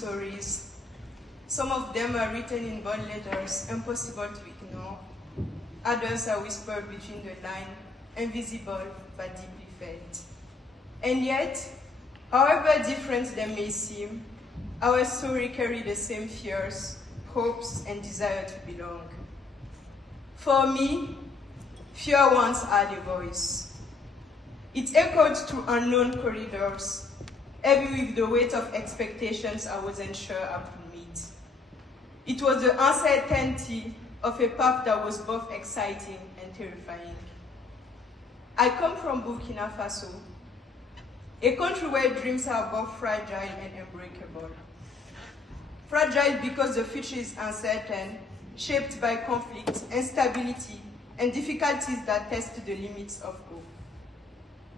stories. Some of them are written in bold letters, impossible to ignore. Others are whispered between the lines, invisible but deeply felt. And yet, however different they may seem, our story carries the same fears, hopes, and desire to belong. For me, fear once had a voice. It echoed through unknown corridors, heavy with the weight of expectations I wasn't sure I could meet. It was the uncertainty of a path that was both exciting and terrifying. I come from BurkinaFaso, a country where dreams are both fragile and unbreakable. Fragile because the future is uncertain, shaped by conflict, instability, and difficulties that test the limits of hope.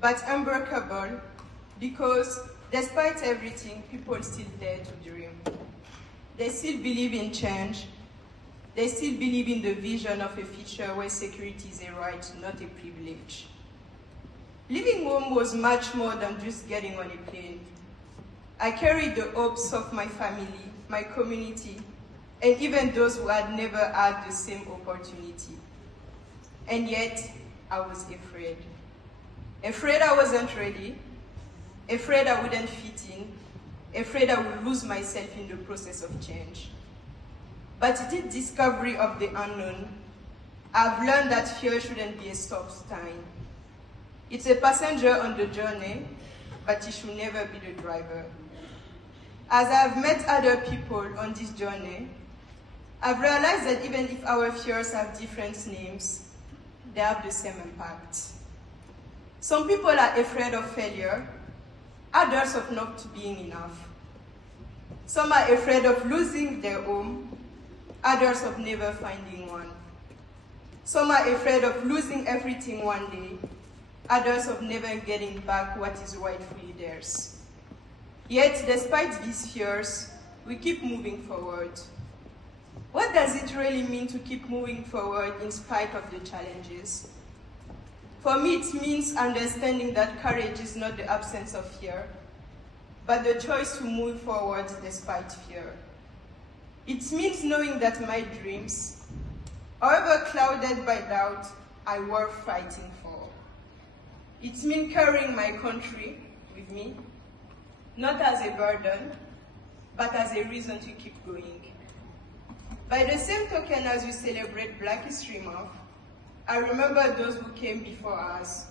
But unbreakable because, despite everything, people still dare to dream. They still believe in change. They still believe in the vision of a future where security is a right, not a privilege. Leaving home was much more than just getting on a plane. I carried the hopes of my family, my community, and even those who had never had the same opportunity. And yet, I was afraid. Afraid I wasn't ready, afraid I wouldn't fit in, afraid I would lose myself in the process of change. But in the discovery of the unknown, I've learned that fear shouldn't be a stop sign. It's a passenger on the journey, but it should never be the driver. As I've met other people on this journey, I've realized that even if our fears have different names, they have the same impact. Some people are afraid of failure, others of not being enough. Some are afraid of losing their home, others of never finding one. Some are afraid of losing everything one day, others of never getting back what is rightfully theirs. Yet, despite these fears, we keep moving forward. What does it really mean to keep moving forward in spite of the challenges? For me, it means understanding that courage is not the absence of fear, but the choice to move forward despite fear. It means knowing that my dreams, however clouded by doubt, are worth fighting for. It means carrying my country with me, not as a burden, but as a reason to keep going. By the same token as we celebrate Black History Month, I remember those who came before us,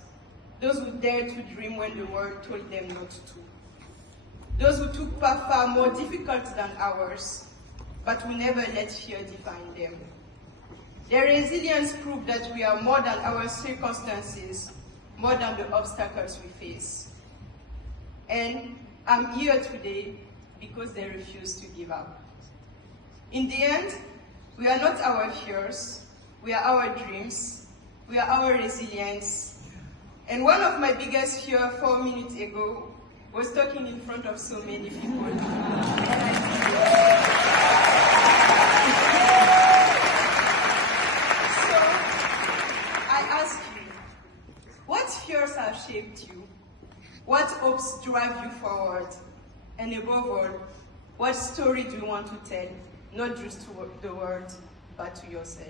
those who dared to dream when the world told them not to, those who took paths far more difficult than ours, but who never let fear define them. Their resilience proved that we are more than our circumstances, more than the obstacles we face. And I'm here today because they refuse to give up. In the end, we are not our fears, we are our dreams, we are our resilience. And one of my biggest fears 4 minutes ago was talking in front of so many people. So, I ask you, what fears have shaped you? What hopes drive you forward? And above all, what story do you want to tell, not just to the world, but to yourself?